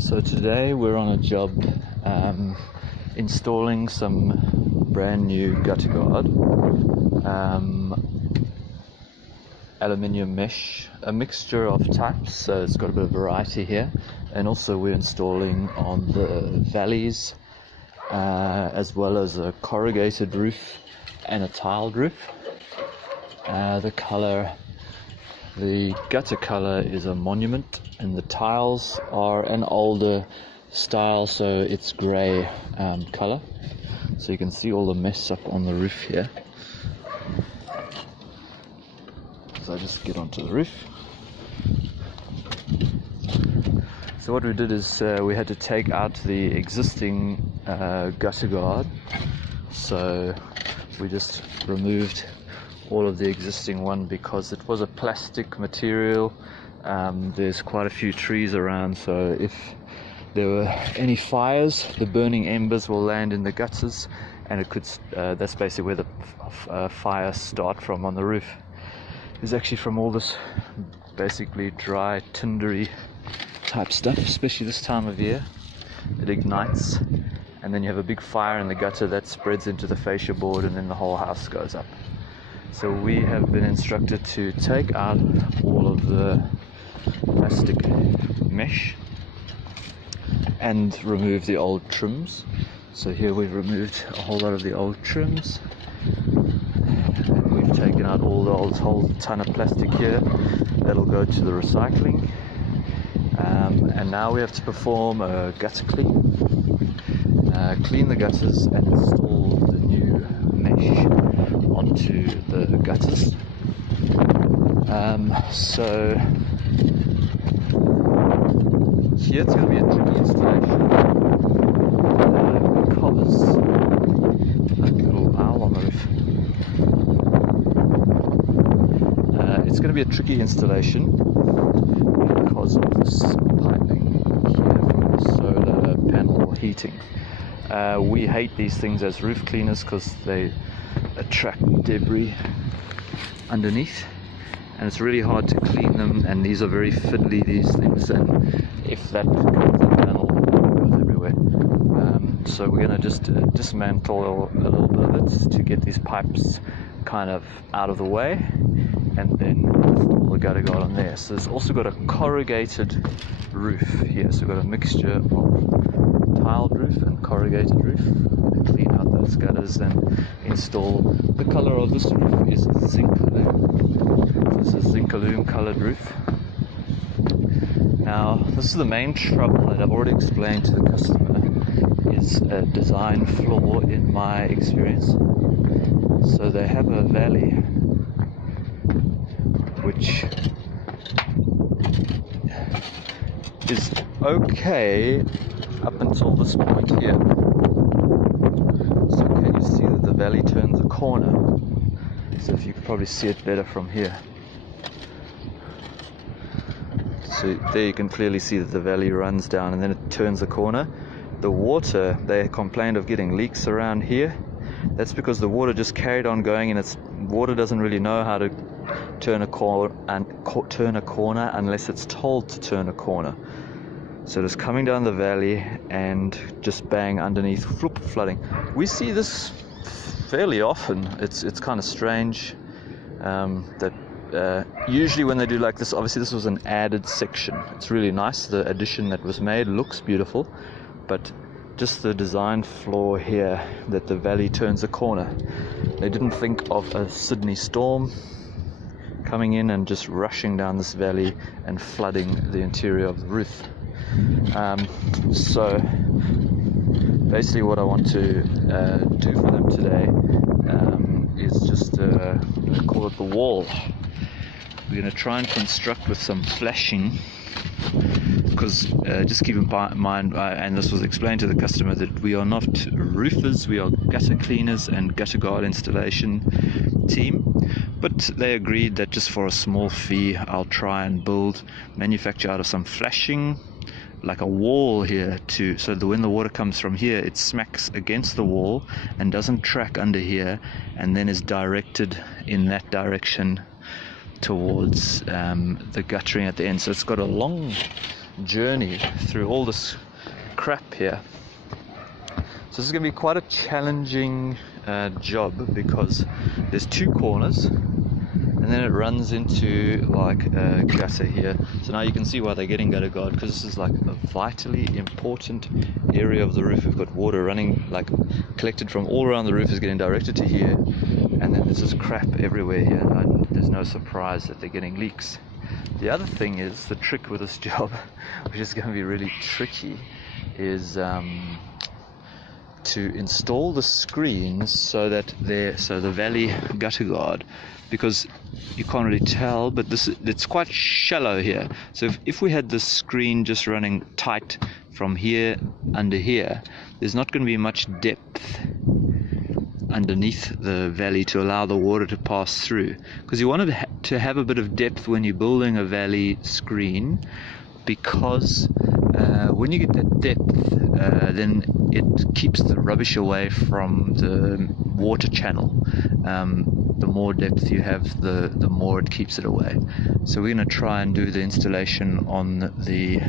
So today we're on a job installing some brand new gutter guard, aluminium mesh, a mixture of types, so it's got a bit of variety here, and also we're installing on the valleys as well as a corrugated roof and a tiled roof. The gutter color is a monument, and the tiles are an older style, so it's grey color. So you can see all the mess up on the roof here. So I just get onto the roof. So what we did is we had to take out the existing gutter guard. So we just removed all of the existing one because it was a plastic material. There's quite a few trees around, so if there were any fires, the burning embers will land in the gutters, and it could that's basically where the fire start from on the roof. It's actually from all this basically dry, tindery type stuff, especially this time of year. It ignites, and then you have a big fire in the gutter that spreads into the fascia board, and then the whole house goes up. So we have been instructed to take out all of the plastic mesh and remove the old trims. So here we've removed a whole lot of the old trims. And we've taken out all the whole ton of plastic here. That'll go to the recycling. And now we have to perform a gutter clean. Clean the gutters and install the new mesh onto the gutters. So here it's going to be a tricky installation because like a little owl on the roof. It's going to be a tricky installation because of this piping here from the solar panel heating. We hate these things as roof cleaners because they attract debris underneath, and it's really hard to clean them, and these are very fiddly, these things, and if that becomes the panel, it goes everywhere. So we're going to just dismantle a little bit of it to get these pipes kind of out of the way, and then install the gutter guard on there. So there's also got a corrugated roof here, so we've got a mixture of tiled roof and corrugated roof. Clean out those gutters and install. The color of this roof is zinc-alume. This is zinc-alume colored roof. Now this is the main trouble that I've already explained to the customer, is a design flaw in my experience. So they have a valley which is okay up until this point here. So can you see that the valley turns a corner? So if you could probably see it better from here. So there you can clearly see that the valley runs down and then it turns a corner. The water, they complained of getting leaks around here. That's because the water just carried on going, and water doesn't really know how to turn a corner unless it's told to turn a corner. So it's coming down the valley and just bang underneath, flooding. We see this fairly often. It's kind of strange that usually when they do like this, obviously this was an added section. It's really nice. The addition that was made looks beautiful, but just the design flaw here, that the valley turns a corner. They didn't think of a Sydney storm coming in and just rushing down this valley and flooding the interior of the roof. So basically what I want to do for them today is just call it the wall. We're going to try and construct with some flashing, because just keep in mind, and this was explained to the customer, that we are not roofers, we are gutter cleaners and gutter guard installation team. But they agreed that just for a small fee, I'll try and manufacture out of some flashing, like a wall here, so that when the water comes from here, it smacks against the wall and doesn't track under here, and then is directed in that direction towards the guttering at the end. So it's got a long journey through all this crap here. So this is going to be quite a challenging job, because there's two corners and then it runs into like a gutter here. So now you can see why they're getting gutter guard, because this is like a vitally important area of the roof. We've got water running, like collected from all around the roof, is getting directed to here, and then there's this crap everywhere here, and there's no surprise that they're getting leaks. The other thing is, the trick with this job, which is going to be really tricky, is to install the screens so that the valley gutter guard, because you can't really tell, but it's quite shallow here. So if we had the screen just running tight from here under here, there's not going to be much depth underneath the valley to allow the water to pass through, because you want to have a bit of depth when you're building a valley screen, because when you get that depth, then it keeps the rubbish away from the water channel. The more depth you have, the more it keeps it away. So we're going to try and do the installation on the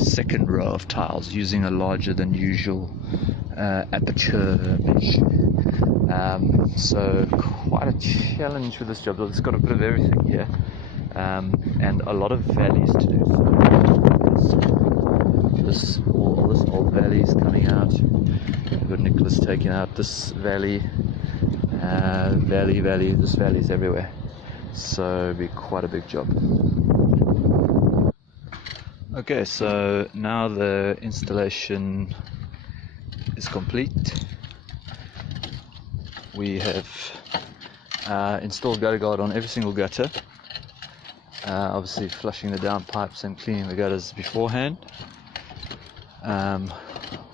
second row of tiles using a larger than usual aperture mesh. So quite a challenge with this job. It's got a bit of everything here, and a lot of valleys to do. So all this old valley is coming out. We've got Nicholas taking out this valley, valley. This valley's everywhere. So it'll be quite a big job. Okay, so now the installation is complete. We have installed gutter guard on every single gutter, obviously flushing the downpipes and cleaning the gutters beforehand.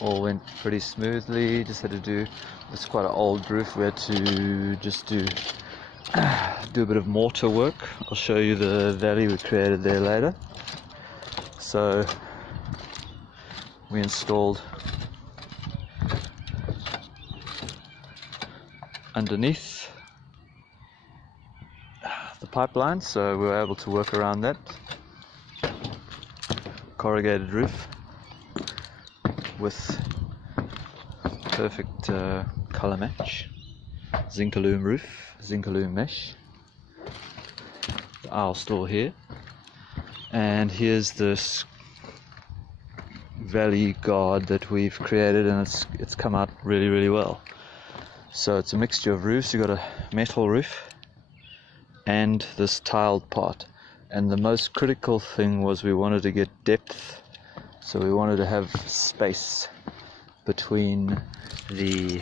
All went pretty smoothly. Just had to do, it's quite an old roof, we had to just do a bit of mortar work. I'll show you the valley we created there later. So we installed underneath the pipeline, so we were able to work around that. Corrugated roof with perfect color match, Zinc-alume roof, Zinc-alume mesh. The aisle store here, and here's this valley guard that we've created, and it's come out really well. So it's a mixture of roofs. You've got a metal roof and this tiled part, and the most critical thing was we wanted to get depth, so we wanted to have space between the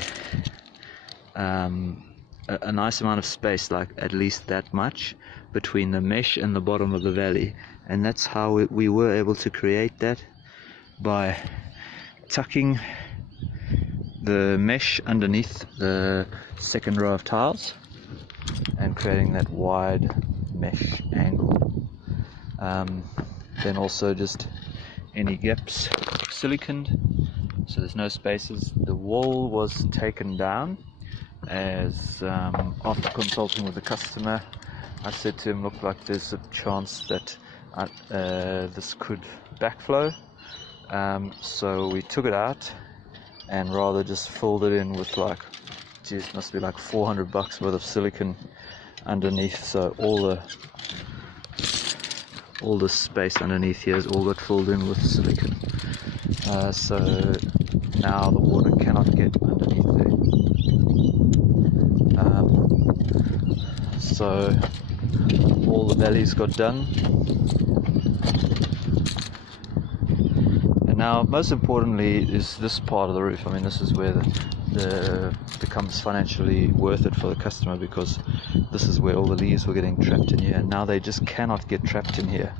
a nice amount of space, like at least that much, between the mesh and the bottom of the valley. And that's how we were able to create that, by tucking the mesh underneath the second row of tiles and creating that wide mesh angle. Then also just any gaps siliconed, so there's no spaces. The wall was taken down as after consulting with the customer, I said to him, look, like there's a chance that this could backflow, so we took it out and rather just filled it in with, like, geez, it must be like $400 worth of silicon underneath. So all the space underneath here has all got filled in with silicon. So now the water cannot get underneath there. So all the valleys got done. And now, most importantly, is this part of the roof. I mean, this is where the becomes financially worth it for the customer, because this is where all the leaves were getting trapped in here, and now they just cannot get trapped in here.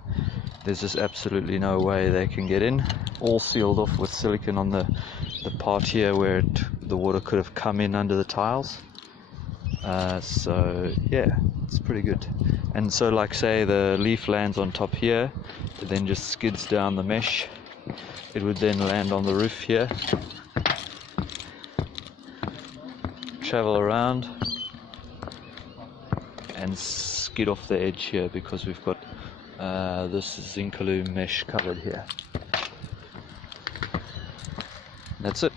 There's just absolutely no way they can get in. All sealed off with silicone on the part here where the water could have come in under the tiles. So yeah, it's pretty good. And so, like, say the leaf lands on top here, it then just skids down the mesh. It would then land on the roof here, travel around and skid off the edge here, because we've got this Zinkaloo mesh covered here. That's it.